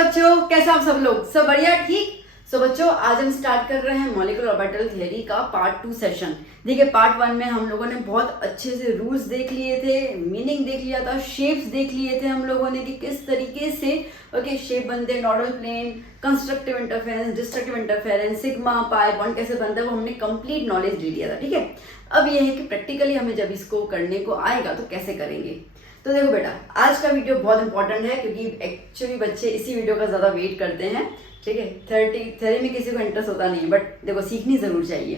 बच्चों, कैसे आप सब लोग? सब बढ़िया, ठीक। बच्चों, आज हम स्टार्ट कर रहे हैं मॉलिक्यूलर ऑर्बिटल थियरी का पार्ट 2 सेशन। देखिए, पार्ट 1 में हम लोगों ने बहुत अच्छे से रूल्स देख लिए थे, मीनिंग देख लिया था, शेप्स देख लिए थे हम लोगों ने कि किस तरीके से शेप बनते हैं, normal plane, constructive interference, destructive interference, sigma pi bond कैसे बनता है, वो हमने कंप्लीट नॉलेज ले लिया था। ठीक है, अब ये है कि प्रैक्टिकली हमें जब इसको करने को आएगा तो कैसे करेंगे। तो देखो बेटा, आज का वीडियो बहुत इंपॉर्टेंट है क्योंकि एक्चुअली बच्चे इसी वीडियो का ज़्यादा वेट करते हैं। ठीक है, थ्योरी में किसी को इंटरेस्ट होता नहीं है, बट देखो सीखनी ज़रूर चाहिए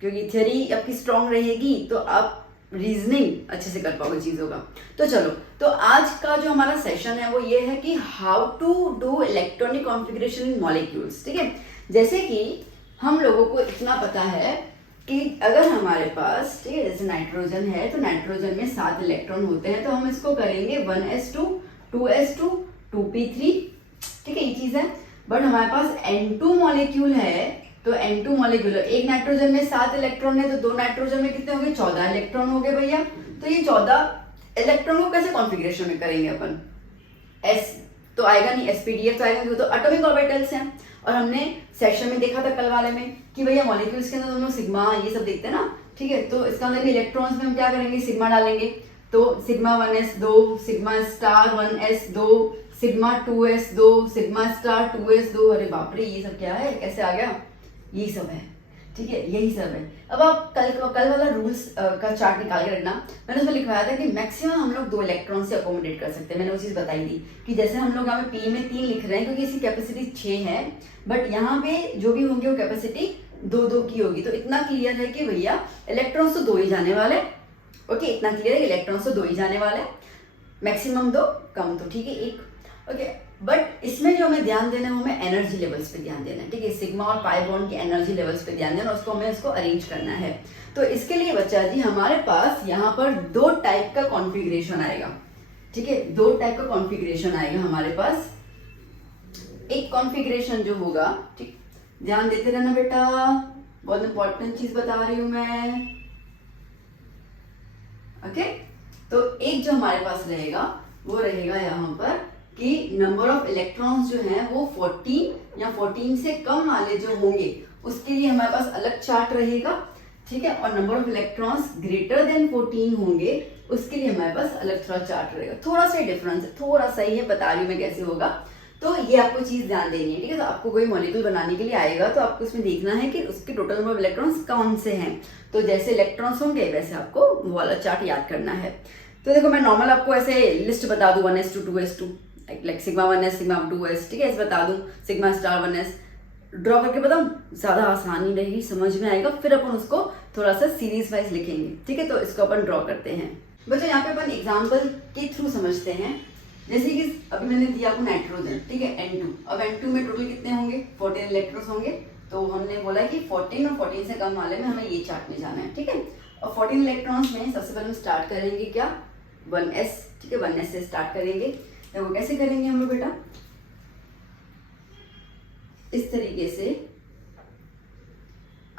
क्योंकि थ्योरी आपकी स्ट्रांग रहेगी तो आप रीजनिंग अच्छे से कर पाओगे चीज़ों का। तो चलो, तो आज का जो हमारा सेशन है वो ये है कि how to do electronic configuration in molecules. ठीक है, जैसे कि हम लोगों को इतना पता है कि अगर हमारे पास, ठीक है, जैसे नाइट्रोजन है तो नाइट्रोजन में 7 इलेक्ट्रॉन होते हैं, तो हम इसको करेंगे 1s2, 2s2, 2p3। ठीक है, ये चीज है। बट हमारे पास N2 मॉलिक्यूल है, तो N2 मॉलिक्यूल, एक नाइट्रोजन में 7 इलेक्ट्रॉन है तो 2 नाइट्रोजन में कितने हो गए? 14 इलेक्ट्रॉन हो गए भैया। तो ये 14 इलेक्ट्रॉन को कैसे कॉन्फ़िगरेशन में करेंगे अपन? एस तो आएगा नहीं, एसपीडीएफ तो आएगा, तो एटॉमिक ऑर्बिटल्स हैं। और हमने सेशन में देखा था कल वाले में कि भैया मॉलिक्यूल्स के अंदर दोनों सिग्मा ये सब देखते हैं ना। ठीक है, तो इसका अंदर इलेक्ट्रॉन्स में हम क्या करेंगे? सिग्मा डालेंगे, तो sigma 1s2, sigma star 1s2, sigma 2s2, sigma star 2s2। अरे बाप रे, ये सब क्या है, कैसे आ गया? यही सब है। ठीक है, यही सब है। अब आप कल वाला रूल्स का चार्ट निकाल के रखना। मैंने उसमें लिखवाया था कि मैक्सिमम हम लोग 2 इलेक्ट्रॉन से अकोमोडेट कर सकते हैं। मैंने वो चीज़ बताई थी कि जैसे हम लोग यहाँ पे पी में 3 लिख रहे हैं क्योंकि इसकी कैपेसिटी 6 है, बट यहाँ पे जो भी होंगे वो कैपेसिटी 2-2 की होगी। तो इतना क्लियर है कि भैया इलेक्ट्रॉन्स तो 2 ही जाने वाले। ओके, इतना क्लियर है कि इलेक्ट्रॉन्स तो 2 ही जाने वाले, मैक्सिमम 2, कम तो ठीक है 1। ओके, बट इसमें जो हमें ध्यान देना है वो हमें एनर्जी लेवल्स पे ध्यान देना है। ठीक है, सिग्मा और पाई बॉन्ड की एनर्जी लेवल्स पे ध्यान देना, उसको हमें इसको अरेंज करना है। तो इसके लिए बच्चा जी हमारे पास यहाँ पर 2 टाइप का कॉन्फ़िगरेशन आएगा। ठीक है, 2 टाइप का कॉन्फ़िगरेशन आएगा हमारे पास। एक कॉन्फ़िगरेशन जो होगा, ठीक, ध्यान देते रहना बेटा, बहुत इंपॉर्टेंट चीज बता रही हूं मैं। ओके, तो एक जो हमारे पास रहेगा वो रहेगा यहाँ पर कि नंबर ऑफ इलेक्ट्रॉन्स जो हैं वो 14 या 14 से कम वाले जो होंगे उसके लिए हमारे पास अलग चार्ट रहेगा। ठीक है, और number of electrons greater than 14 होंगे उसके लिए हमारे पास अलग थोड़ा चार्ट रहेगा। थोड़ा सा डिफरेंस है, थोड़ा सा ही है, बता रही हूँ मैं कैसे होगा। तो ये आपको चीज ध्यान देनी है। ठीक है, तो आपको कोई मॉलिक्यूल बनाने के लिए आएगा तो आपको इसमें देखना है कि उसके टोटल नंबर ऑफ इलेक्ट्रॉन्स कौन से हैं। तो जैसे इलेक्ट्रॉन्स होंगे वैसे आपको वो वाला चार्ट याद करना है। तो देखो, मैं नॉर्मल आपको ऐसे लिस्ट बता दूं 1s2, 2s2, like sigma 1s, sigma 2s। ठीक है, ऐसे बता दूं, सिग्मा स्टार 1s ड्रॉ करके बताऊं, ज्यादा आसानी रहेगी, समझ में आएगा। फिर अपन उसको थोड़ा सा सीरीज वाइज लिखेंगे। ठीक है, तो इसको अपन ड्रॉ करते हैं। बच्चों, यहाँ पे अपन एग्जाम्पल के थ्रू समझते हैं। जैसे कि अभी मैंने दिया आपको नाइट्रोजन, ठीक है, N2। अब N2 में टोटल कितने होंगे? 14 इलेक्ट्रॉन्स होंगे। तो हमने बोला कि 14 और 14 से कम वाले में हमें ये चार्ट में जाना है। ठीक है, और 14 इलेक्ट्रॉन्स में सबसे पहले हम स्टार्ट करेंगे क्या? 1s। ठीक है, 1s से स्टार्ट करेंगे। तो वो कैसे करेंगे हम लोग बेटा? इस तरीके से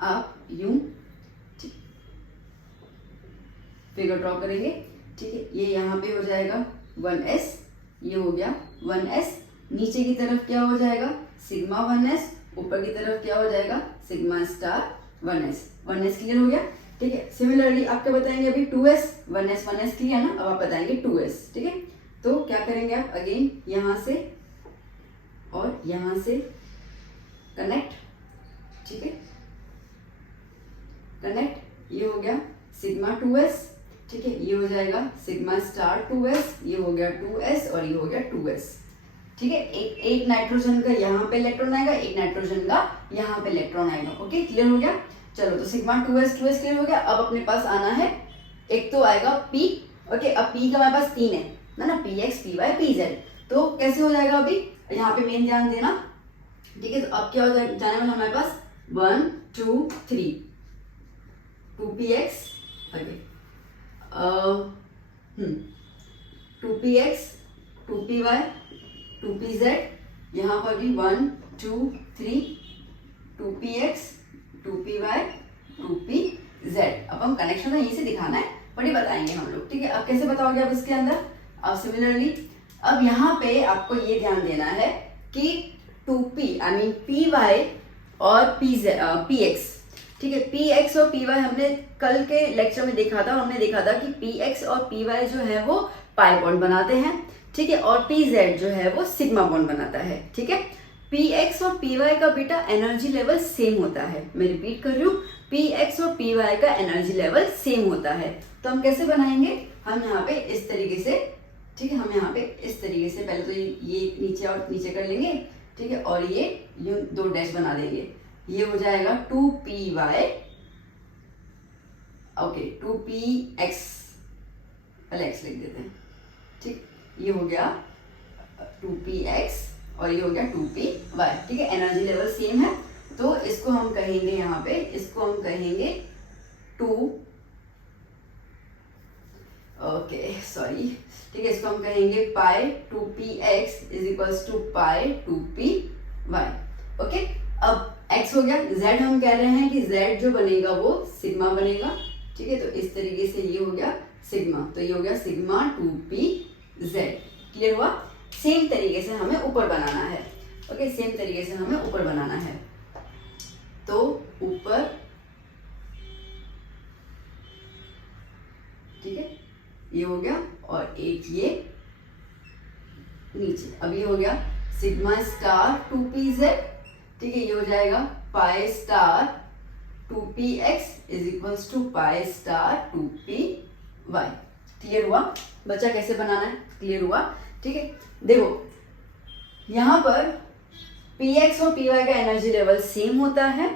आप यूं फिगर ड्रॉ करेंगे। ठीक है, ये यहाँ पे हो जाएगा 1s, ये हो गया 1s। नीचे की तरफ क्या हो जाएगा? Sigma 1s। ऊपर की तरफ क्या हो जाएगा? Sigma star 1s। 1s clear हो गया। ठीक है, सिमिलरली आप क्या बताएंगे अभी? 2s, 1s 1s क्लियर है ना। अब आप बताएंगे 2s। ठीक है, तो क्या करेंगे आप? अगेन यहां से और यहां से कनेक्ट। ठीक है, कनेक्ट, ये हो गया सिग्मा 2s। ठीक है, ये हो जाएगा सिग्मा स्टार 2s, ये हो गया 2s और ये हो गया 2s। ठीक है, एक नाइट्रोजन का यहाँ पे इलेक्ट्रॉन आएगा, एक नाइट्रोजन का यहाँ पे इलेक्ट्रॉन आएगा। ओके, क्लियर हो गया। चलो, तो सिग्मा 2s क्लियर हो गया। अब अपने पास आना है, एक तो आएगा p। ओके, अब p का हमारे पास 3 है ना, px, py, pz। तो कैसे हो जाएगा? अभी यहाँ पे मेन ध्यान देना। ठीक है, तो अब क्या हो जाने वाला हमारे पास? 1 2 3, 2px, okay, 2px, 2py, 2pz। यहाँ पर भी 1 2 3, 2px, 2py, 2pz। अब हम कनेक्शन यहीं से दिखाना है, बड़ी बताएंगे हम लोग। ठीक है, अब कैसे बताओगे? अब इसके अंदर अब सिमिलरली अब यहाँ पे आपको ये ध्यान देना है कि 2p आई मीन py और px, ठीक है। px और py हमने कल के लेक्चर में देखा था, हमने देखा था कि px और py जो है वो पाई बॉन्ड बनाते हैं, ठीक है, और pz जो है वो सिग्मा बॉन्ड बनाता है, ठीक है। px और py का बेटा एनर्जी लेवल सेम होता है, मैं रिपीट कर रही हूँ, px और py का एनर्जी लेवल सेम होता है। तो हम कैसे बनाएंगे, हम यहाँ पे इस तरीके से, ठीक है, हम यहाँ पे इस तरीके से पहले तो ये नीचे और नीचे कर लेंगे, ठीक है, और ये यूं 2 डैश बना देंगे, ये हो जाएगा 2py, ओके 2px, पहले x लिख देते हैं, ठीक, ये हो गया 2px और ये हो गया 2py, ठीक है। एनर्जी लेवल सेम है तो इसको हम कहेंगे, यहाँ पे इसको हम कहेंगे 2, ओके सॉरी, ठीक है, इसको हम कहेंगे pi 2px is equals to pi 2py, okay. अब x हो गया, z हम कह रहे हैं कि z जो बनेगा वो सिग्मा बनेगा, ठीक है, तो इस तरीके से ये हो गया सिग्मा, तो ये हो गया सिग्मा 2pz, क्लियर हुआ। सेम तरीके से हमें ऊपर बनाना है, ओके, सेम तरीके से हमें ऊपर बनाना है, तो ऊपर, ठीक है, ये हो गया और एक ये नीचे, अब ये हो गया सिग्मा स्टार 2pz, ठीक है, ये हो जाएगा pi star 2px is equals to pi star 2py, clear हुआ। बच्चा कैसे बनाना है, क्लियर हुआ, ठीक है। देखो यहाँ पर px और py का एनर्जी लेवल सेम होता है,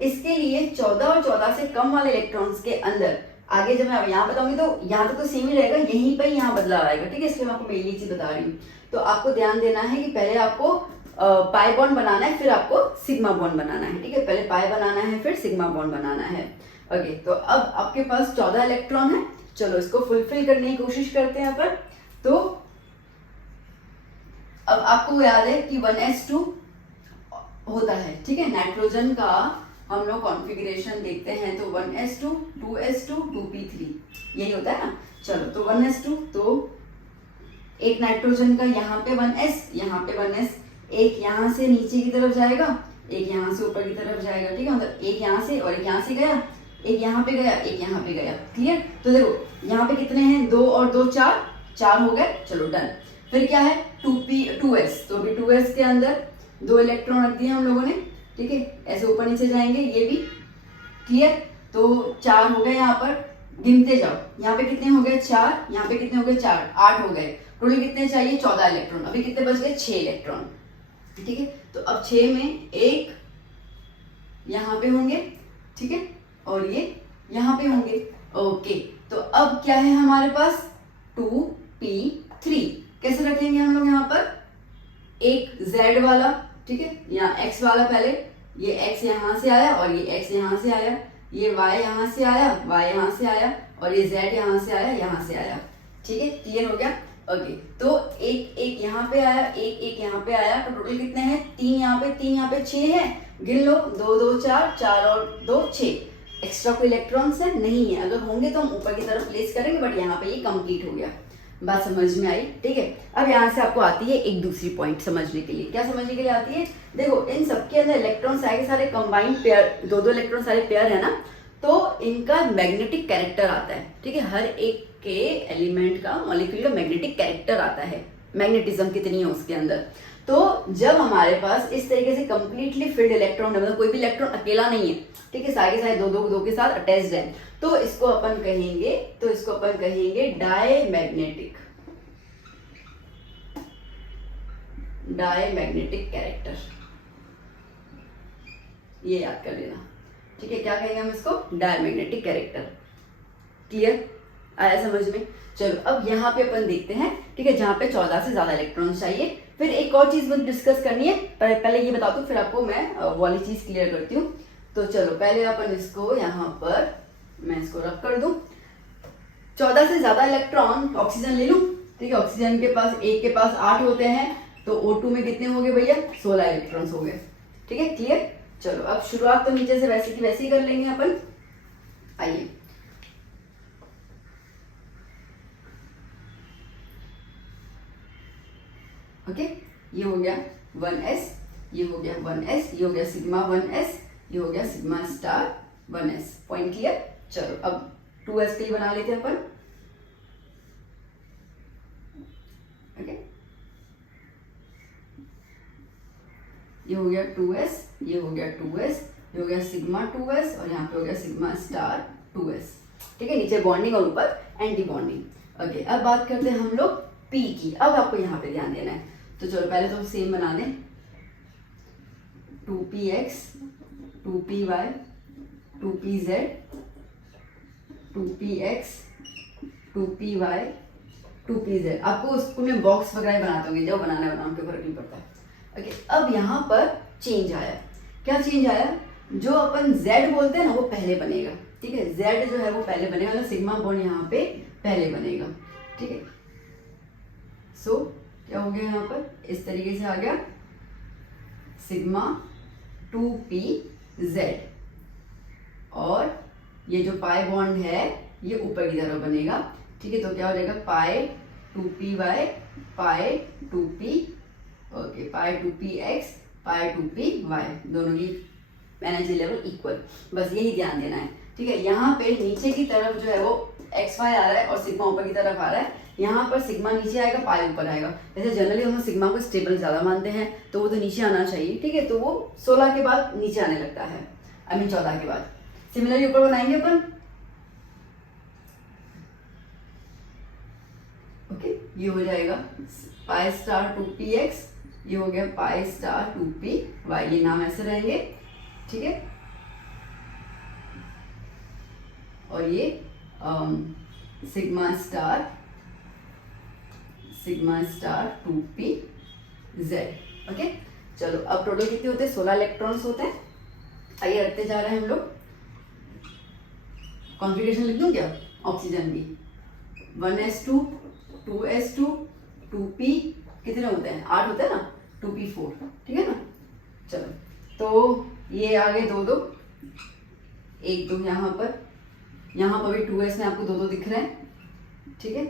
इसके लिए 14 और 14 से कम वाले इलेक्ट्रॉन्स के अंदर, आगे जब मैं यहाँ बताऊंगी तो यहाँ तक तो सेम ही रहेगा, यहीं पर यहाँ बदलाव आएगा, ठीक है, इसलिए मैं आपको मेनली चीज बता रही हूँ। तो आपको ध्यान देना है कि पहले आपको पाई बॉन्ड बनाना है, फिर आपको सिग्मा बॉन्ड बनाना है, ठीक है, पहले पाई बनाना है फिर सिग्मा बॉन्ड बनाना है, ओके। तो अब आपके पास 14 इलेक्ट्रॉन है, चलो इसको फुलफिल करने की कोशिश करते हैं अपन। तो अब आपको याद है कि 1s2 होता है, ठीक है, नाइट्रोजन का हम लोग कॉन्फ़िगरेशन देखते हैं तो 1s2 2s2 2p3 यही होता है ना। चलो तो 1s2, तो एक नाइट्रोजन का यहाँ पे 1s, यहाँ पे 1s, एक यहाँ से नीचे की तरफ जाएगा, एक यहाँ से ऊपर की तरफ जाएगा, ठीक है, मतलब एक यहाँ से और एक यहाँ से गया, एक यहाँ पे गया, एक यहाँ पे गया, क्लियर। तो देखो यहाँ पे कितने हैं, 2 और 2 4, 4 हो गए, चलो डन। फिर क्या है 2s, तो अभी 2s के अंदर 2 इलेक्ट्रॉन रख दिए हम लोगों ने, ठीक है, ऐसे ऊपर नीचे जाएंगे, ये भी क्लियर। तो 4 हो गए, यहाँ पर गिनते जाओ, यहाँ पे कितने हो गए 4, यहाँ पे कितने हो गए 4, 8 हो गए, टोटल कितने चाहिए 14 इलेक्ट्रॉन, अभी कितने बच गए 6 इलेक्ट्रॉन, ठीक है। तो अब 6 में एक यहाँ पे होंगे, ठीक है, और ये यहाँ पे होंगे, ओके। तो अब क्या है हमारे पास 2p3, कैसे रखेंगे हम लोग, यहाँ पर एक z वाला, ठीक है, यहाँ x वाला, पहले ये x यहाँ से आया और ये x यहाँ से आया, ये y यहाँ से आया, y यहाँ से आया, और ये z यहाँ से आया, यहाँ से आया, ठीक है, क्लियर हो गया, ओके। तो एक एक यहाँ पे आया, एक एक यहाँ पे आया, तो टोटल कितने हैं 3 यहाँ पे, 3 यहाँ पे, 6 है, गिन लो, 2 2 4, 4 और 2 6, एक्स्ट्रा कोई इलेक्ट्रॉन्स है नहीं है, अगर होंगे तो हम ऊपर की तरफ प्लेस करेंगे, बट यहाँ पे ये कंप्लीट हो गया। बात समझ में आई, ठीक है। अब यहाँ से आपको आती है एक दूसरी पॉइंट समझने के लिए, क्या समझने के लिए आती है, देखो इन सबके अंदर इलेक्ट्रॉन सारे सारे कंबाइंड पेयर, 2 2 इलेक्ट्रॉन सारे पेयर है ना, तो इनका मैग्नेटिक कैरेक्टर आता है, ठीक है, हर एक के एलिमेंट का मॉलिक्यूल का मैग्नेटिक कैरेक्टर आता है, मैग्नेटिज्म कितनी है उसके अंदर। तो जब हमारे पास इस तरीके से कंप्लीटली फिल्ड इलेक्ट्रॉन है, मतलब कोई भी इलेक्ट्रॉन अकेला नहीं है, ठीक है, सारे के सारे 2 2 2 के साथ अटैच्ड है, तो इसको अपन कहेंगे, डायमैग्नेटिक कैरेक्टर, ये याद कर लेना, ठीक है, क्या कहेंगे हम इसको, डायमैग्नेटिक कैरेक्टर, क्लियर आया समझ में। चलो अब यहाँ पे अपन देखते हैं, ठीक है, जहाँ पे 14 से ज्यादा इलेक्ट्रॉन चाहिए। फिर एक और चीज मुझे डिस्कस करनी है, पहले ये बता दूं, फिर आपको मैं वाली चीज क्लियर करती हूँ। तो चलो पहले अपन इसको यहाँ पर मैं इसको रख कर दूं, 14 से ज्यादा इलेक्ट्रॉन, ऑक्सीजन ले लूं, ठीक है, ऑक्सीजन के पास एक के पास 8 होते हैं, तो O2 में कितने हो गए भैया 16 इलेक्ट्रॉन्स हो गए, ठीक है, क्लियर। चलो अब शुरुआत तो नीचे से वैसे की वैसे ही कर लेंगे अपन, आइए। ओके, ये हो गया 1s, ये हो गया 1s, ये हो गया सिग्मा 1s, ये हो गया sigma star 1s। Point clear. चलो अब 2s के लिए बना लेते हैं अपन। ओके, ये हो गया 2s, ये हो गया 2s, ये हो गया सिग्मा 2s और यहाँ पे हो गया सिग्मा स्टार 2s। ठीक है, नीचे बॉन्डिंग और ऊपर एंटी बॉन्डिंग। ओके, अब बात करते हैं हम लोग p की। अब आपको यहाँ पे ध्यान देना है, तो चलो पहले तो सेम बना दें। 2px, 2py, 2pz, 2px, 2py, 2pz। आपको उसको में बॉक्स वगैरह बनाते होंगे, जो बनाना है बनाओ, कोई फर्क नहीं पड़ता। ओके, अब यहाँ पर चेंज आया। क्या चेंज आया? जो अपन z बोलते हैं ना वो पहले बनेगा। ठीक है, z जो है वो पहले बनेगा, मतलब सिग्मा बॉन्ड यहाँ पे पहले बनेगा। ठीक है, सो क्या हो गया यहाँ पर, इस तरीके से आ गया सिग्मा 2pz, और ये जो पाई बॉन्ड है ये ऊपर की तरफ बनेगा। ठीक है, तो क्या हो जाएगा पाई 2py, पाई 2p, ओके, पाई 2px, पाई 2py, दोनों की एनर्जी लेवल इक्वल। बस यही ध्यान देना है। ठीक है, यहाँ पे नीचे की तरफ जो है वो xy आ रहा है और सिग्मा ऊपर की तरफ आ रहा है। यहाँ पर सिग्मा नीचे आएगा, पाई ऊपर आएगा। वैसे जनरली हम सिग्मा को स्टेबल ज्यादा मानते हैं, तो वो तो नीचे आना चाहिए। ठीक है, तो वो 16 के बाद नीचे आने लगता है, आई मीन 14 के बाद। सिमिलरली ऊपर बनाएंगे अपन। ओके, ये हो जाएगा पाई स्टार 2px, ये हो गया पाई स्टार 2py, ये नाम ऐसे रहेंगे। ठीक है, और ये सिग्मा स्टार 2pz। ओके, चलो अब टोटल कितने होते हैं? 16 इलेक्ट्रॉन्स होते हैं। आइए रखते जा रहे हैं हम लोग। कॉन्फ़िगरेशन लिख दूं क्या? ऑक्सीजन की 1s2, 2s2, 2p, कितने होते हैं? 8 होते हैं ना, 2p4। ठीक है ना। चलो, तो ये आ गए 2 2, 1 2 यहाँ पर भी 2s में आपको 2 2 दिख रहे हैं। ठीक है,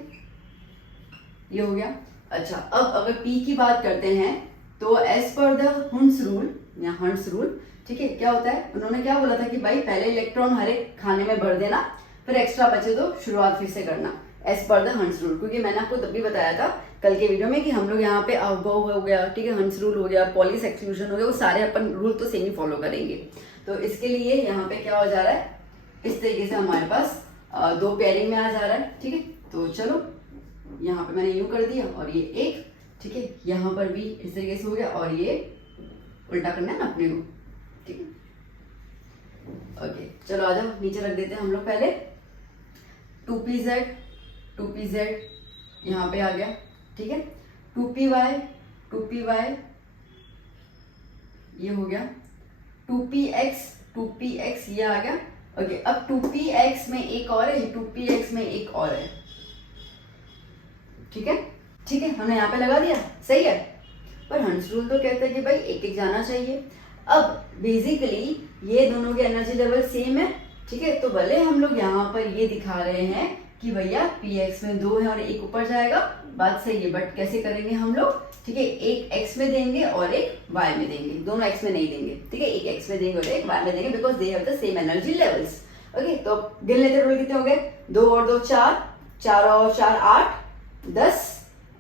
ये हो गया। अच्छा, अब अगर p की बात करते हैं तो एज पर द हंस रूल या हंस रूल, ठीक है, क्या होता है? उन्होंने क्या बोला था कि भाई पहले इलेक्ट्रॉन हर एक खाने में भर देना, फिर एक्स्ट्रा बचे तो शुरुआत फिर से करना, एज पर द हंस रूल। क्योंकि मैंने आपको तब भी बताया था कल के वीडियो में कि हम लोग यहाँ पे अवबव हो गया, ठीक है, हंस रूल हो गया, पॉलिस एक्सक्लूजन हो गया, वो सारे अपन रूल तो सेम ही फॉलो करेंगे। तो इसके लिए यहाँ पे क्या हो जा रहा है, इस तरीके से हमारे पास 2 पेयरिंग में आ जा रहा है। ठीक है, तो चलो यहाँ पे मैंने यूं कर दिया और ये एक, ठीक है, यहाँ पर भी इस तरीके से हो गया और ये उल्टा करना है ना अपने को। ठीक है, ओके, चलो आ जाओ, नीचे रख देते हैं हम लोग पहले। 2pz यहाँ पे आ गया। ठीक है, 2py ये हो गया, 2px ये आ गया। ओके, अब 2px में एक और है, 2px में एक और है। ठीक है, हमने यहाँ पे लगा दिया, सही है। पर हंस रूल तो कहते हैं कि भाई एक एक जाना चाहिए। अब बेसिकली ये दोनों के एनर्जी लेवल सेम है। ठीक है, तो भले हम लोग यहाँ पर ये दिखा रहे हैं कि भैया px में 2 है और एक ऊपर जाएगा, बात सही है, बट कैसे करेंगे हम लोग? ठीक है, एक x में देंगे और एक y में देंगे, दोनों x में नहीं देंगे। ठीक है, एक x में देंगे और एक y में देंगे, because they have the same energy levels. Okay, तो गिन लेते टोटल कितने हो गए? 2 और 2 4, 4 और 4 8, 10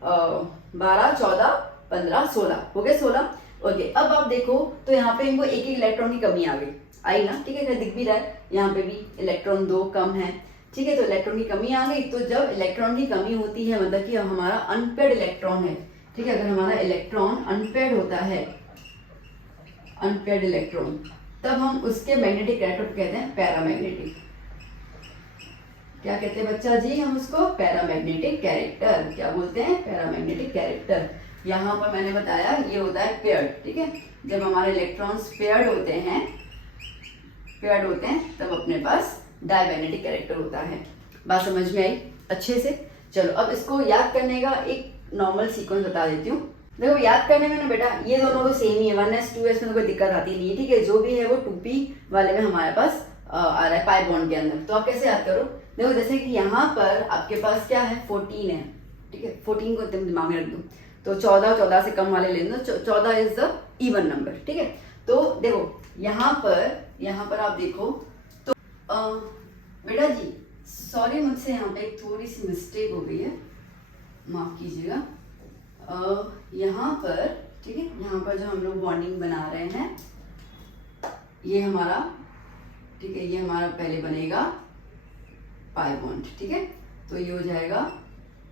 12 14 15 16 हो गए 16। ओके, अब आप देखो तो यहाँ पे इनको एक एक इलेक्ट्रॉन की कमी आ गई, आई ना। ठीक है, दिख भी रहा है यहाँ पे भी इलेक्ट्रॉन 2 कम है। ठीक है, तो इलेक्ट्रॉन की कमी आ गई। तो जब इलेक्ट्रॉन की कमी होती है, मतलब कि हमारा अनपेड इलेक्ट्रॉन है। ठीक है, अगर हमारा इलेक्ट्रॉन अनपेड होता है, अनपेड इलेक्ट्रॉन, तब हम उसके मैग्नेटिक कैरेक्टर को कहते हैं पैरामैग्नेटिक। क्या कहते हैं बच्चा जी? हम उसको पैरामैग्नेटिक कैरेक्टर, क्या बोलते हैं? Paramagnetic character. यहाँ पर मैंने बताया ये होता है पेयर्ड। ठीक है, जब हमारे इलेक्ट्रॉन्स पेयर्ड होते हैं तब अपने पास डायमैग्नेटिक कैरेक्टर होता है। बात समझ में आई अच्छे से? चलो अब इसको याद करने का एक नॉर्मल सीक्वेंस बता देती हूँ। देखो याद करने में ना बेटा, ये दोनों तो सेम ही है, 1s 2s में तो कोई दिक्कत आती नहीं है। ठीक है, जो भी है वो 2p वाले में हमारे पास आ रहा है पाई बॉन्ड के अंदर। तो आप कैसे याद करो? देखो जैसे कि यहाँ पर आपके पास क्या है, 14 है। ठीक है, 14 को एकदम दिमाग में रख दो। तो 14 से कम वाले लेना, 14 इज द इवन नंबर, ठीक है। तो देखो यहाँ पर आप देखो तो बेटा जी सॉरी, मुझसे यहाँ पे एक थोड़ी सी मिस्टेक हो गई है, माफ कीजिएगा। यहाँ पर ठीक है, यहाँ पर जो हम लोग बॉन्डिंग बना रहे हैं ये हमारा, ठीक है, ये हमारा पहले बनेगा पाई बॉन्ड, ठीक है। तो ये हो जाएगा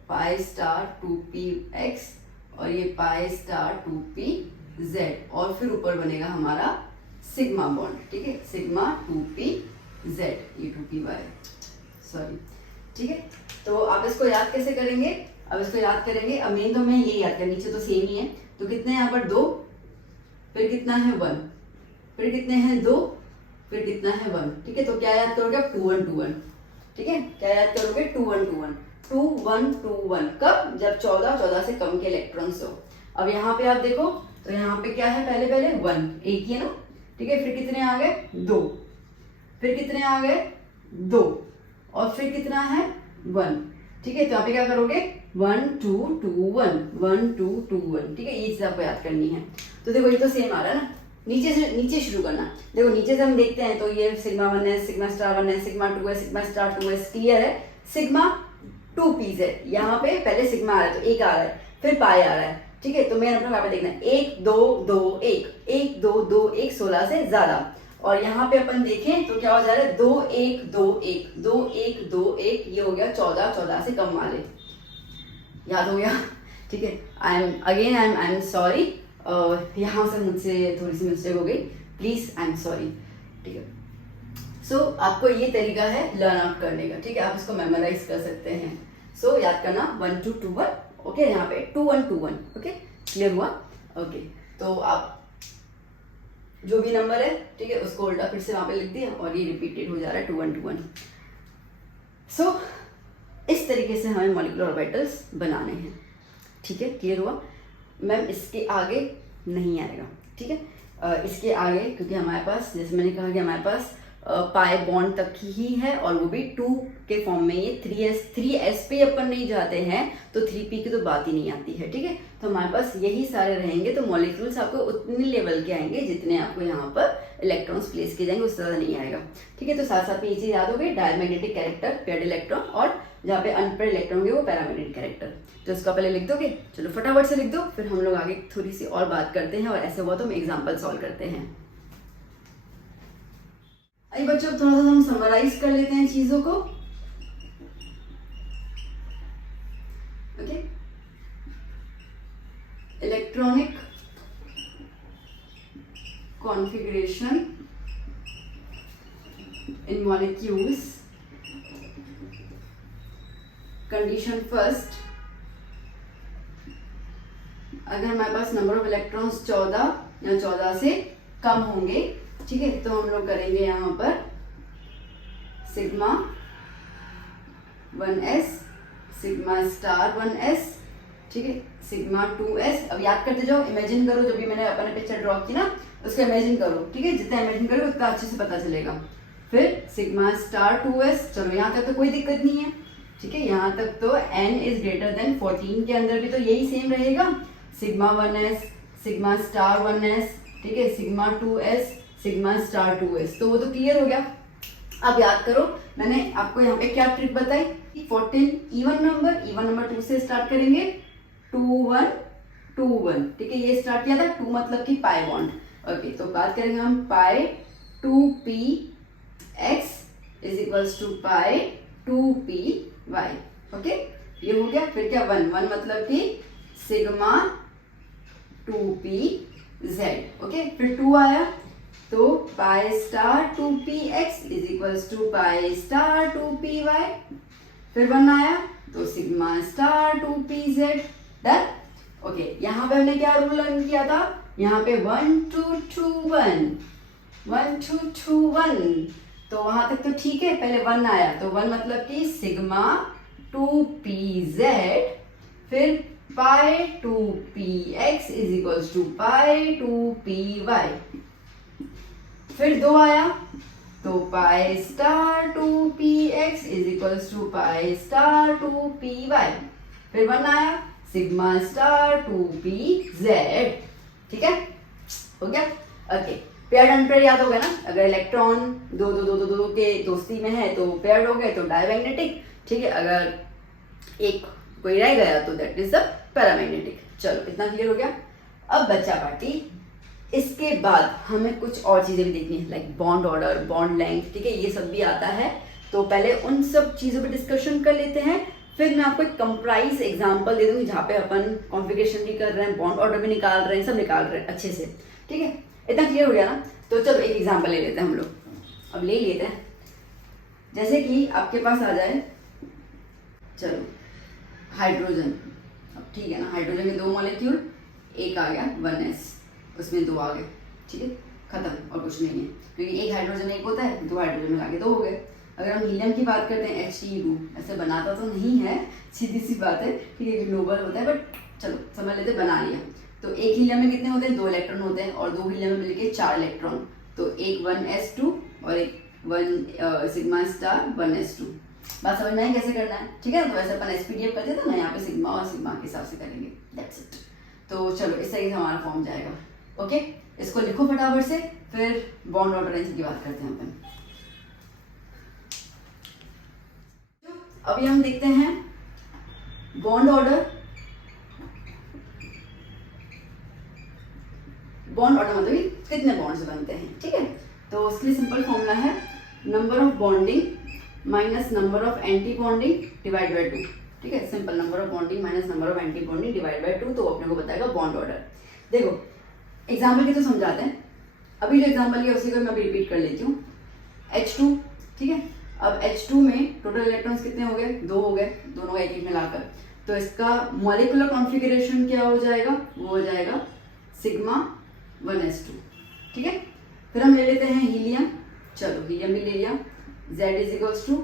पाई स्टार 2px और ये पाई स्टार 2pz और फिर ऊपर बनेगा हमारा सिग्मा बॉन्ड, ठीक है, सिग्मा 2pz ये 2py, सॉरी, ठीक है। तो आप इसको याद कैसे करेंगे? अब इसको याद करेंगे, अब मेन तो हमें ये याद करना, नीचे तो सेम ही है, तो कितने यहाँ पर 2, फिर कितना है 1, फिर कितने हैं 2, फिर कितना है 1, ठीक है। तो क्या याद करोगे आप? 2 1 2 1, ठीक है, क्या याद करोगे? 2 1 2 1 2 1 2 1, कब? जब 14 से कम के इलेक्ट्रॉन्स हो। अब यहाँ पे आप देखो तो यहाँ पे क्या है, पहले 1 एक ही है ना, ठीक है, फिर कितने आ गए 2, फिर कितने आ गए 2 और फिर कितना है 1, ठीक है। तो यहाँ पे क्या करोगे 1 2 2 1 1 2 2 1, ठीक है, ये चीज आपको याद करनी है। तो देखो ये तो सेम आ रहा है ना, नीचे शुरू करना। देखो नीचे से हम देखते हैं तो ये सिग्मा 1 है, सिग्मा स्टार 1 है, सिग्मा 2 है, सिग्मा स्टार 2 है, क्लियर है। सिग्मा 2pz, यहाँ पे पहले सिग्मा आ रहा है तो एक आ रहा है, फिर पाई आ रहा है, ठीक है। तो मेरा मतलब यहाँ पे देखना 1 2 2 1 1 2 2 1 16 से ज्यादा, और यहाँ पे अपन देखें तो क्या हो जा रहा है 2 1 2 1 2 1 2 1, ये हो गया 14 से कम वाले, याद हो गया, ठीक है। आई एम सॉरी, यहाँ से मुझसे थोड़ी सी मिस्टेक हो गई, प्लीज आई एम सॉरी, ठीक है। सो आपको ये तरीका है लर्न आउट करने का, ठीक है, आप इसको मेमोराइज कर सकते हैं। सो याद करना 1 2 2 1, ओके, यहाँ पे 2 1 2 1, ओके, क्लियर हुआ, ओके। तो आप जो भी नंबर है, ठीक है, उसको उल्टा फिर से वहां पे लिख दिया और ये रिपीटेड हो जा रहा है 2 1 2 1। सो इस तरीके से हमें मॉलिक्यूलर ऑर्बिटल्स बनाने हैं, ठीक है, क्लियर हुआ। मैम इसके आगे नहीं आएगा, ठीक है, इसके आगे क्योंकि हमारे पास, जैसे मैंने कहा कि हमारे पास पाई बॉन्ड तक ही है और वो भी 2 के फॉर्म में, ये 3s पे अपन नहीं जाते हैं तो 3p की तो बात ही नहीं आती है, ठीक है। तो हमारे पास यही सारे रहेंगे, तो मॉलिक्यूल्स आपको उतने लेवल के आएंगे जितने आपको यहाँ पर इलेक्ट्रॉन्स प्लेस किए जाएंगे, उससे ज़्यादा नहीं आएगा, ठीक है। तो साथ साथ में ये चीज़ याद हो गई, डायमैग्नेटिक कैरेक्टर पेयर्ड इलेक्ट्रॉन, और जहाँ पे अनपेयर्ड इलेक्ट्रॉन होंगे वो पैरामैग्नेटिक कैरेक्टर। तो इसका पहले लिख दोगे, चलो फटाफट से लिख दो, फिर हम लोग आगे थोड़ी सी और बात करते हैं, और ऐसे हुआ तो हम एग्जाम्पल सॉल्व करते हैं। अरे बच्चों थोड़ा सा हम समराइज कर लेते हैं चीजों को, okay. Electronic configuration in molecules, condition first, अगर हमारे पास नंबर ऑफ इलेक्ट्रॉन्स 14 या 14 से कम होंगे, ठीक है, तो हम लोग करेंगे यहाँ पर sigma 1s, sigma star 1s, ठीक है, सिग्मा 2s। अब याद करते जाओ, इमेजिन करो, जब भी मैंने अपने पिक्चर ड्रॉ की ना उसको इमेजिन करो, ठीक है, जितना इमेजिन करो उतना अच्छे से पता चलेगा। फिर सिग्मा स्टार 2s, चलो यहाँ तक तो कोई दिक्कत नहीं है, ठीक है, यहाँ तक तो n इज ग्रेटर देन 14 के अंदर भी तो यही सेम रहेगा, sigma 1s, sigma star 1s, ठीक है, sigma 2s, sigma star 2s, तो वो तो क्लियर हो गया। अब याद करो, मैंने आपको यहाँ पे क्या ट्रिक बताई, 14 इवन नंबर 2 से स्टार्ट करेंगे, 2 1 2 1, ठीक है, ये स्टार्ट किया था 2 मतलब कि पाई बॉन्ड, ओके। तो बात करेंगे हम pi 2px is equals to pi 2py, okay, ये हो गया। फिर क्या 1 1 मतलब कि सिग्मा 2pz, ओके। फिर 2 आया तो pi star 2px is equals to pi star 2py, फिर 1 आया तो sigma star 2pz, done, okay. यहाँ पे हमने क्या रूल लर्न किया था, यहाँ पे 1 2 2 1 1 2 2 1, तो वहां तक तो ठीक है, पहले 1 आया तो 1 मतलब कि सिग्मा 2pz, फिर pi 2px is equals to pi 2py, फिर 2 आया तो pi star 2px is equals to pi star 2py, फिर 1 आया सिग्मा स्टार 2p(z). ठीक है, हो गया। ओके, पेयर्ड अनपेयर्ड याद हो गया ना, अगर इलेक्ट्रॉन दो दो दो दो दो के दोस्ती में है तो पेयर्ड हो गए तो डायमैग्नेटिक। ठीक है, अगर एक कोई रह गया तो दैट इज द पैरामैग्नेटिक। चलो इतना क्लियर हो गया। अब बच्चा पार्टी, इसके बाद हमें कुछ और चीजें भी देखनी है, like bond order, bond length. ठीक है, ये सब भी आता है, तो पहले उन सब चीजों पे डिस्कशन कर लेते हैं, फिर मैं आपको एक कंप्राइज एग्जांपल दे दूंगी जहाँ पे अपन कॉन्फ़िगरेशन भी कर रहे हैं, बॉन्ड ऑर्डर भी निकाल रहे हैं, सब निकाल रहे हैं अच्छे से। ठीक है, इतना क्लियर हो गया ना। तो चलो एक एग्जांपल ले लेते हैं हम लोग। अब ले लेते हैं, जैसे कि आपके पास आ जाए, चलो हाइड्रोजन। अब ठीक है ना, हाइड्रोजन के 2 मॉलिक्यूल, एक आ गया 1s, उसमें 2 आ गए। ठीक है, खत्म, और कुछ नहीं है, क्योंकि एक हाइड्रोजन एक होता है, 2 हाइड्रोजन मिला के 2 हो गए। अगर हम हीलियम की बात करते हैं, He2, ऐसे बनाता तो नहीं है, सीधी सी बात है। ठीक है, ग्लोबल होता है, बट चलो समझ लेते, बना लिया। तो एक हीलियम में कितने होते हैं, 2 इलेक्ट्रॉन होते हैं, और 2 हीलियम में मिलके 4 इलेक्ट्रॉन। तो एक 1s2 और एक 1 सिग्मा स्टार 1s2। बात समझ में आई कैसे करना है? ठीक है, तो वैसे अपन SPDF करते थे ना, यहाँ पे सिग्मा और सिग्मा के हिसाब से करेंगे, दैट्स इट। तो चलो इस तरीके से हमारा फॉर्म जाएगा। ओके, इसको लिखो फटाफट से, फिर बॉन्ड ऑर्डर की बात करते हैं अपन। अभी हम देखते हैं बॉन्ड ऑर्डर। बॉन्ड ऑर्डर मतलब कितने बॉन्ड्स बनते हैं। ठीक है, तो उसके लिए सिंपल फॉर्मूला है number of bonding minus number of anti bonding divide by 2। ठीक है, simple, number of bonding minus number of anti bonding divide by 2, तो अपने को बताएगा बॉन्ड ऑर्डर। देखो एग्जाम्पल के तो समझाते हैं, अभी जो एग्जाम्पल लिया उसी को मैं रिपीट कर लेती हूँ। H2, ठीक है, अब H2 में टोटल इलेक्ट्रॉन्स कितने हो गए, 2 हो गए, दोनों का एक मिलाकर। तो इसका मॉलिक्यूलर कॉन्फ़िगरेशन क्या हो जाएगा, वो हो जाएगा सिग्मा 1s2। ठीक है, फिर हम ले लेते हैं हीलियम। चलो हीलियम भी ले लिया, Z is equals to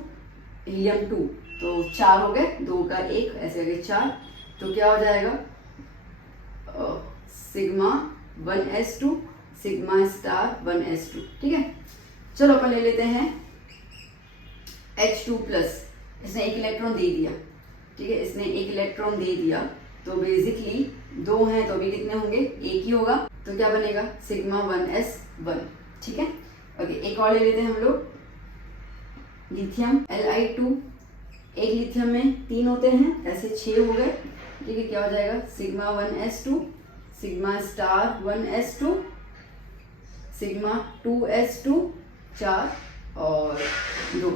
helium 2, तो 4 हो गए, 2 का 1, ऐसे हो गए 4। तो क्या हो जाएगा, sigma 1s2 sigma star 1s2। ठीक है, चलो अपन ले लेते हैं H2 प्लस, इसने एक इलेक्ट्रॉन दे दिया। ठीक है, इसने एक इलेक्ट्रॉन दे दिया, तो बेसिकली 2 हैं तो अभी कितने होंगे, एक ही होगा, तो क्या बनेगा सिग्मा 1s1। ठीक है, ओके, एक और ले लेते हैं हम लोग, लिथियम Li2। एक लिथियम में 3 होते हैं, ऐसे 6 हो गए। ठीक है, क्या हो जाएगा sigma 1s2 sigma star 1s2 sigma 2s2, 4 और 2,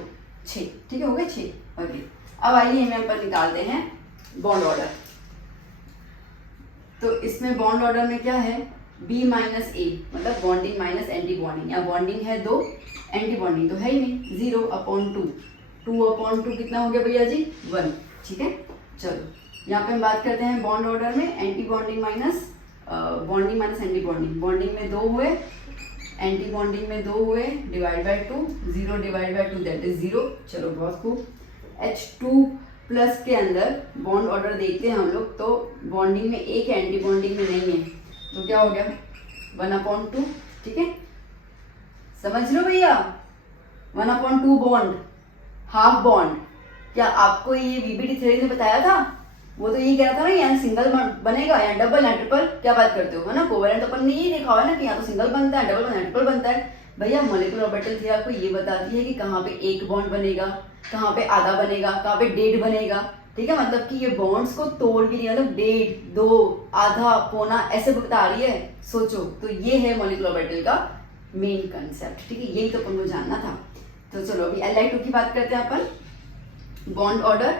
6। ठीक है, हो गए 6। ओके, अब आइए हमें अपन निकालते हैं बॉन्ड ऑर्डर। तो इसमें बॉन्ड ऑर्डर में क्या है, B माइनस A, मतलब बॉन्डिंग माइनस एंटी बॉन्डिंग। या बॉन्डिंग है 2, एंटी बॉन्डिंग तो है ही नहीं, 0/2, 2/2 कितना हो गया भैया जी, 1। ठीक है, चलो यहाँ पे हम बात करते हैं बॉन्ड ऑर्डर में anti bonding minus bonding minus anti bonding. Bonding में 2 हुए, एंटी बॉन्डिंग में 2 हुए, divide by 2, 0 divide by 2 that is 0। चलो बहुत खूब। H2 प्लस के अंदर बॉन्ड ऑर्डर देखते हैं हम लोग, तो बॉन्डिंग में 1 है, एंटी बॉन्डिंग में नहीं है, तो क्या हो गया 1/2। ठीक है, समझ लो भैया, 1/2 बॉन्ड, हाफ बॉन्ड। क्या आपको ये VBD थ्योरी ने बताया था, वो तो यही कह रहा था ना, यहाँ सिंगल बनेगा या डबल या ट्रिपल, क्या बात करते हो, है ना। कोवेलेंट तो अपन ने यही देखा हुआ है ना कि यहाँ तो सिंगल बनता है, डबल बनता है, ट्रिपल बनता है। भैया मॉलिक्यूलर ऑर्बिटल थ्योरी आपको ये बताती है कि कहाँ पे एक बॉन्ड बनेगा, कहाँ पे आधा बनेगा, कहाँ पे डेढ़ बनेगा। ठीक है, मतलब कि ये बॉन्ड्स को तोड़ के लिए, मतलब 1.5, 2, आधा, पौना ऐसे बता रही है, सोचो। तो ये है मॉलिक्यूलर ऑर्बिटल का मेन कंसेप्ट। ठीक है, यही तो अपन को जानना था। तो चलो अभी Li2 की बात करते हैं अपन। बॉन्ड ऑर्डर,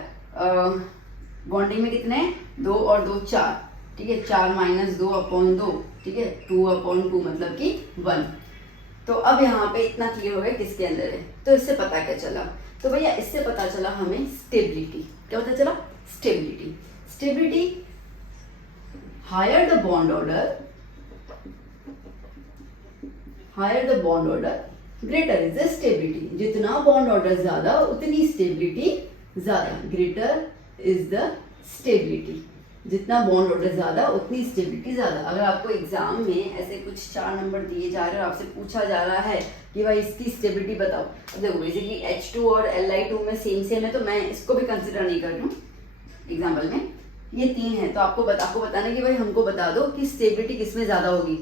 बॉन्डिंग में कितने, 2 और 2 4। ठीक है, 4 माइनस 2/2, ठीक है, 2/2 मतलब कि 1। तो अब यहाँ पे इतना क्लियर हो गया किसके अंदर है। तो इससे पता क्या चला, तो भैया इससे पता चला हमें स्टेबिलिटी। क्या पता चला, stability. Stability, higher the bond order, higher the bond order greater is the stability. जितना बॉन्ड ऑर्डर ज्यादा उतनी स्टेबिलिटी ज्यादा, ग्रेटर इज द स्टेबिलिटी। जितना बॉन्ड ऑर्डर ज्यादा उतनी स्टेबिलिटी ज्यादा। अगर आपको एग्जाम में ऐसे कुछ 4 नंबर दिए जा रहे हैं और आपसे पूछा जा रहा है कि भाई इसकी स्टेबिलिटी बताओ, अब देखो बेसिकली H2 और Li2 में सेम है, तो मैं इसको भी कंसिडर नहीं कर रही हूँ एग्जाम्पल में। ये 3 है, तो आपको बताना है कि भाई हमको बता दो कि स्टेबिलिटी किसमें ज्यादा होगी।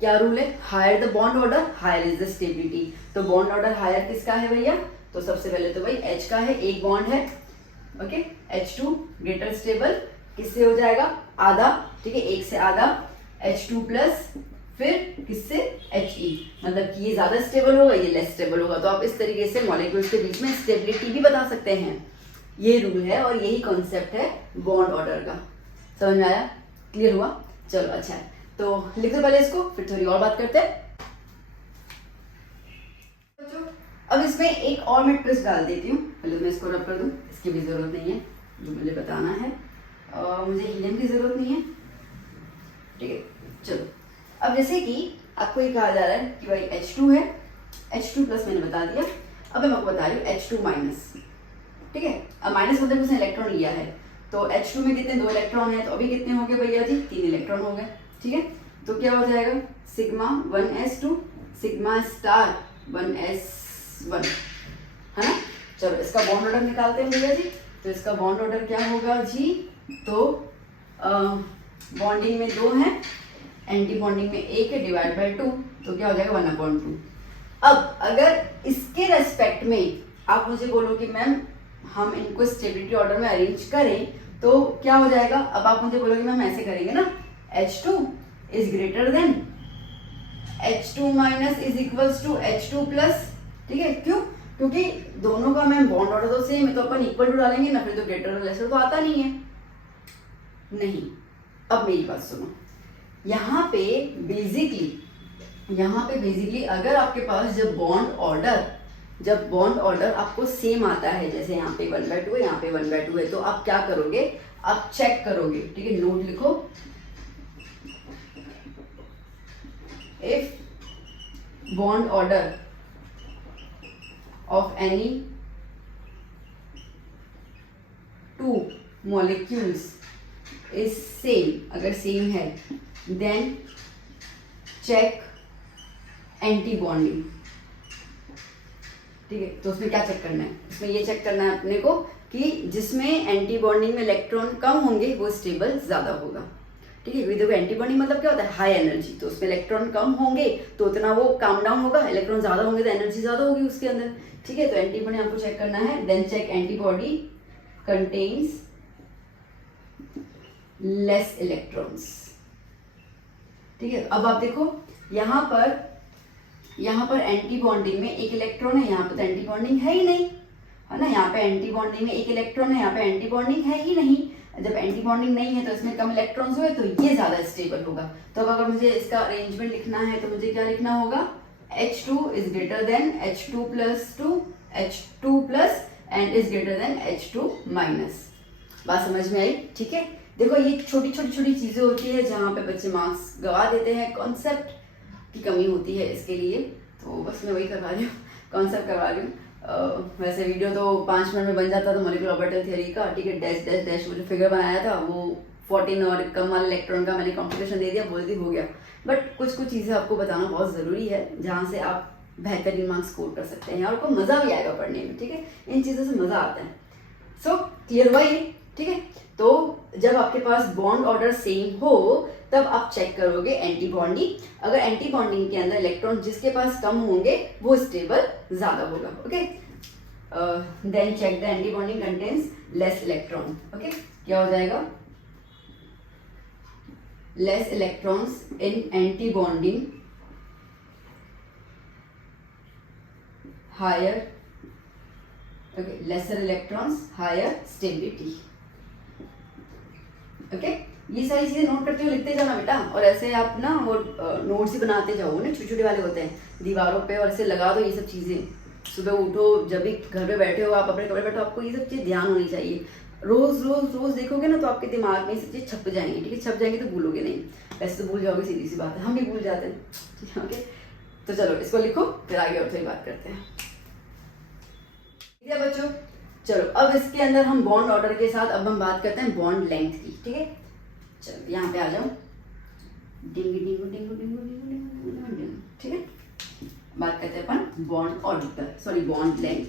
क्या रूल है? Higher the bond order higher is the stability. तो बॉन्ड ऑर्डर हायर किसका है भैया? तो सबसे पहले तो भाई H का है, एक बॉन्ड है, ओके, H2 ग्रेटर स्टेबल, किससे हो जाएगा? आधा, ठीक है, एक से आधा, H2 प्लस, फिर किससे? He, मतलब कि ये ज्यादा स्टेबल होगा, ये लेस स्टेबल होगा। तो आप इस तरीके से मॉलिक्यूल्स के बीच में स्टेबिलिटी भी बता सकते हैं। ये रूल है और यही कॉन्सेप्ट है बॉन्ड ऑर्डर का। समझ में आया? क्लियर हुआ? चलो अच्छा है, तो लिख दो पहले इसको, फिर थोड़ी और बात करते हैं। अब इसमें एक और मैं ट्विस्ट डाल देती हूँ। पहले मैं इसको रब कर दूँ, इसकी भी जरूरत नहीं है, जो मुझे बताना है। मुझे हीलियम की जरूरत नहीं है, ठीक है। चलो, अब जैसे कि आपको ये कहा जा रहा है कि भाई H2 है, H2 प्लस मैंने बता दिया। अब मैं आपको बता रही हूँ H2 माइनस, ठीक है। अब माइनस मतलब उसने इलेक्ट्रॉन लिया है, तो H2 में कितने? 2 इलेक्ट्रॉन है, तो अभी कितने हो गए भैया जी? 3 इलेक्ट्रॉन हो गए, ठीक है। तो क्या हो जाएगा? Sigma 1s2 sigma star 1s1, है ना। चलो इसका बॉन्ड ऑर्डर निकालते हैं भैया जी। तो इसका बॉन्ड ऑर्डर क्या होगा जी? तो बॉन्डिंग में 2 है, एंटी बॉन्डिंग में 1 है, डिवाइड बाय 2, तो क्या हो जाएगा? 1/2। अब अगर इसके रेस्पेक्ट में आप मुझे बोलो कि मैम हम इनको स्टेबिलिटी ऑर्डर में अरेंज करें, तो क्या हो जाएगा? अब आप मुझे बोलोगे मैम ऐसे करेंगे ना, H2 is greater than H2 minus is equals to H2 plus, ठीक है। क्यों? क्योंकि दोनों का मैम बॉन्ड ऑर्डर तो सेम है, तो अपन इक्वल टू डालेंगे ना, फिर तो ग्रेटर और लेसर तो आता नहीं है। नहीं, अब मेरी बात सुनो, यहाँ पे बेसिकली अगर आपके पास जब बॉन्ड ऑर्डर आपको सेम आता है, जैसे यहाँ पे 1/2 है, यहाँ पे 1/2 है, तो आप क्या करोगे? आप चेक करोगे, ठीक है। नोट लिखो, if bond order of any 2 molecules is same, अगर सेम है, देन चेक एंटी बॉन्डिंग, ठीक है। तो उसमें क्या चेक करना है? उसमें ये चेक करना है अपने को कि जिसमें एंटी बॉन्डिंग में इलेक्ट्रॉन कम होंगे वो स्टेबल ज्यादा होगा, ठीक है। देखो एंटी बॉन्डिंग मतलब क्या होता है? हाई एनर्जी, तो उसमें इलेक्ट्रॉन कम होंगे तो उतना वो काम डाउन होगा, इलेक्ट्रॉन ज्यादा होंगे तो एनर्जी ज्यादा होगी उसके अंदर, ठीक है। तो एंटी बॉडी आपको चेक करना है, then check antibody contains less electrons, ठीक है। अब आप देखो यहाँ पर एंटी बॉन्डिंग में 1 इलेक्ट्रॉन है, यहाँ पे तो एंटी बॉन्डिंग है ही नहीं, है ना। यहाँ पे एंटी बॉन्डिंग में 1 इलेक्ट्रॉन है, यहाँ पे एंटी बॉन्डिंग है ही नहीं। जब एंटी बॉन्डिंग नहीं है तो इसमें कम इलेक्ट्रॉन्स हुए, तो ये ज्यादा स्टेबल होगा। तो अब अगर मुझे इसका अरेंजमेंट लिखना है तो मुझे क्या लिखना होगा? H2 is greater than H2 plus 2 H2 plus and is greater than H2 minus. बात समझ में आई? ठीक है। देखो ये छोटी चीजें होती है जहाँ पे बच्चे मार्क्स गवा देते हैं, कॉन्सेप्ट की कमी होती है इसके लिए, तो बस मैं वही करवा रही हूँ, कॉन्सेप्ट करवा रही हूँ। वैसे वीडियो तो 5 मिनट में बन जाता था मॉलिक्यूलर ऑर्बिटल थ्योरी का, ठीक है। डैश डैश डैश वो जो फिगर बनाया था वो 14 और कम वाले इलेक्ट्रॉन का मैंने कॉम्प्लिकेशन दे दिया, बोल दी हो गया। बट कुछ चीज़ें आपको बताना बहुत ज़रूरी है जहाँ से आप बेहतरीन मार्क्स स्कोर कर सकते हैं और आपको मज़ा भी आएगा पढ़ने में, ठीक है। इन चीज़ों से मज़ा आता है। सो क्लियर हुआ ये? ठीक है। तो जब आपके पास बॉन्ड ऑर्डर सेम हो तब आप चेक करोगे एंटी बॉन्डिंग। अगर एंटी बॉन्डिंग के अंदर इलेक्ट्रॉन जिसके पास कम होंगे वो स्टेबल ज्यादा होगा, okay. Then check the anti bonding contains less electron, okay. क्या हो जाएगा? Less electrons in anti bonding, higher, okay, lesser electrons, higher stability, okay. ये सारी चीजें नोट करते हुए लिखते जाना बेटा, और ऐसे आप ना वो नोट्स ही बनाते जाओ ना, छोटे छोटे वाले होते हैं दीवारों पे, और ऐसे लगा दो ये सब चीजें। सुबह उठो, जब भी घर पे बैठे हो आप अपने कमरे बैठो, आपको ये सब चीज ध्यान होनी चाहिए। रोज रोज रोज देखोगे ना तो आपके दिमाग में ये सब चीज छप जाएंगी, ठीक है। छप जाएंगे तो भूलोगे नहीं, वैसे तो भूल जाओगे, सीधी सी बात है, हम भी भूल जाते हैं, ठीक है, ओके। तो चलो इसको लिखो, फिर आगे और थोड़ी बात करते हैं, ठीक है बच्चों। चलो अब इसके अंदर हम बॉन्ड ऑर्डर के साथ अब हम बात करते हैं बॉन्ड लेंथ की, ठीक है। चलो यहाँ पे आ जाओ, डिंगू डिंगू डिंगू डिंगू डिंगू डिंगू, ठीक है। बात करते हैं अपन bond order, sorry bond length,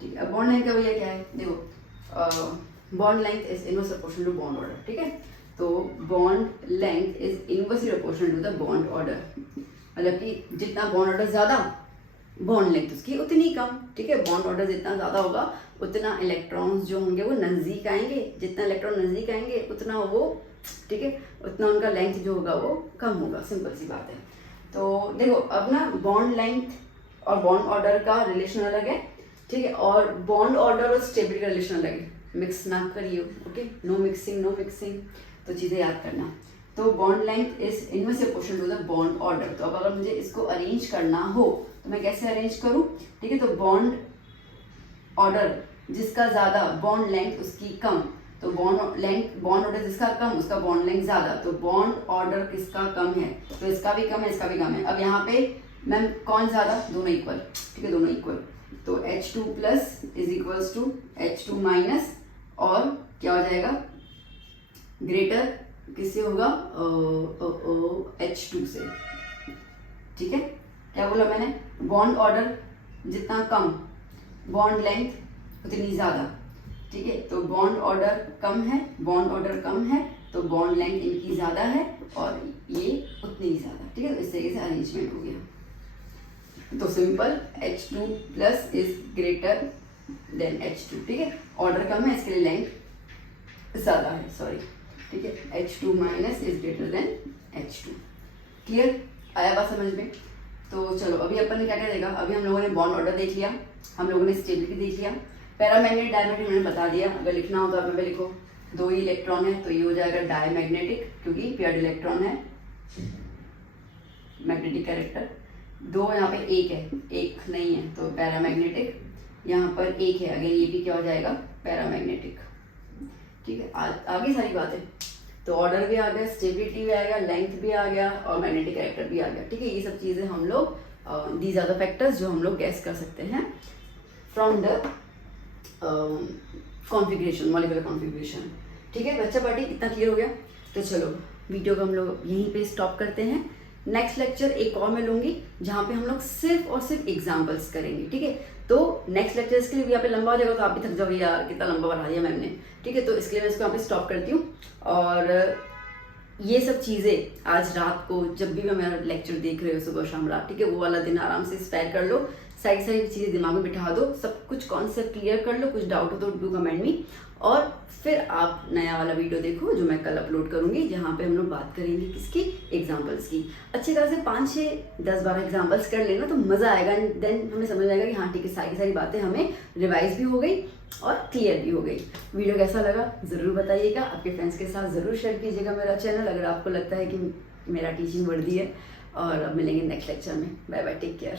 ठीक है। अब बॉन्ड लेंथ का भैया क्या है? देखो bond length is inverse proportional to bond order, ठीक है। तो bond length is inversely proportional to the bond order, मतलब कि जितना बॉन्ड ऑर्डर ज़्यादा बॉन्ड लेंथ उसकी उतनी कम, ठीक है। बॉन्ड ऑर्डर जितना ज़्यादा होगा उतना इलेक्ट्रॉन्स जो होंगे वो नज़दीक आएंगे, जितना इलेक्ट्रॉन नज़दीक आएंगे उतना वो, ठीक है, उतना उनका लेंथ जो होगा वो कम होगा, सिंपल सी बात है। तो देखो अब ना बॉन्ड लेंथ और बॉन्ड ऑर्डर का रिलेशन अलग है, ठीक है, और बॉन्ड ऑर्डर और स्टेबिलिटी का रिलेशन अलग है, मिक्स ना करिए, okay, no mixing no mixing, तो चीज़ें याद करना। तो bond length is inversely proportional to the bond order. तो अब अगर मुझे इसको अरेंज करना हो तो मैं कैसे अरेंज करूं, ठीक है। तो बॉन्ड ऑर्डर जिसका ज़्यादा बॉन्ड लेंथ उसकी कम, तो बॉन्ड ऑर्डर जिसका कम उसका बॉन्ड लेंथ ज़्यादा, तो बॉन्ड ऑर्डर किसका कम है, तो इसका भी कम है इसका भी कम है। अब यहाँ पे मैम कौन ज़्यादा, दोनों इक्वल, ठीक है, दोनों इक्वल, तो H2 plus is equals to H2 minus, और क्या हो जाएगा, ग्रेटर किससे होगा, H2 से, ठीक है। क्या बोला मैंने, बॉन्ड ऑर्डर जितना कम बॉन्ड लेंथ उतनी ज़्यादा, ठीक है। तो बॉन्ड ऑर्डर कम है, बॉन्ड ऑर्डर कम है, तो बॉन्ड लेंथ इनकी ज़्यादा है और ये उतनी ही ज़्यादा, ठीक है। तो इस तरीके से अरेंजमेंट हो गया। तो simple H2 plus is greater than H2, ठीक है, ऑर्डर कम है इसके लिए लेंथ ज़्यादा है, सॉरी, ठीक है। H2 minus is greater than H2, clear, आया बात समझ में। तो चलो अभी अपन ने क्या क्या देखा, अभी हम लोगों ने बॉन्ड ऑर्डर देख लिया, हम लोगों ने स्टेबिलिटी देख लिया, पैरामैग्नेटिक डायमैग्नेटिक मैंने बता दिया, अगर लिखना हो तो आप में लिखो, 2 ही इलेक्ट्रॉन है तो ये हो जाएगा डायमैग्नेटिक, क्योंकि पेयर्ड इलेक्ट्रॉन है, मैग्नेटिक कैरेक्टर, 2 यहाँ पे 1 है, 1 नहीं है तो पैरामैग्नेटिक, यहाँ पर 1 है, अगर ये भी क्या हो जाएगा, पैरामैग्नेटिक, ठीक है। आगे सारी बात है, तो ऑर्डर भी आ गया, स्टेबिलिटी भी आ गया, लेंथ भी आ गया और मैग्नेटिक कैरेक्टर भी आ गया, ठीक है। ये सब चीज़ें हम लोग, दीज आर द फैक्टर्स जो हम लोग गैस कर सकते हैं from the configuration, molecular configuration, ठीक है। बच्चा पार्टी इतना क्लियर हो गया। तो चलो वीडियो को हम लोग यहीं पे स्टॉप करते हैं, नेक्स्ट लेक्चर एक और मैं लूँगी जहाँ पे हम लोग सिर्फ और सिर्फ एग्जाम्पल्स करेंगे, ठीक है। तो नेक्स्ट लेक्चर इसके लिए भी यहाँ पे लंबा हो जाएगा, तो आप भी थक जाओगे यार कितना लंबा बढ़ा दिया मैम ने, ठीक है। तो इसके लिए मैं इसको यहाँ पे स्टॉप करती हूँ, और ये सब चीज़ें आज रात को जब भी मैं मेरा लेक्चर देख रहे हो सुबह शाम रात, ठीक है, वो वाला दिन आराम से स्पेयर कर लो, सारी सारी चीज़ें दिमाग में बिठा दो, सब कुछ कॉन्सेप्ट क्लियर कर लो, कुछ डाउट हो तो डू कमेंट मी, और फिर आप नया वाला वीडियो देखो जो मैं कल अपलोड करूंगी, जहाँ पे हम लोग बात करेंगे किसकी, एग्जाम्पल्स की। अच्छी तरह से 5, 6, 10, 12 एग्जाम्पल्स कर लेना तो मज़ा आएगा, देन हमें समझ आएगा कि हाँ ठीक है, सारी सारी बातें हमें रिवाइज भी हो गई और क्लियर भी हो गई। वीडियो कैसा लगा ज़रूर बताइएगा, आपके फ्रेंड्स के साथ ज़रूर शेयर कीजिएगा मेरा चैनल, अगर आपको लगता है कि मेरा टीचिंग वर्दी है। और अब मिलेंगे नेक्स्ट लेक्चर में, बाय बाय, टेक केयर।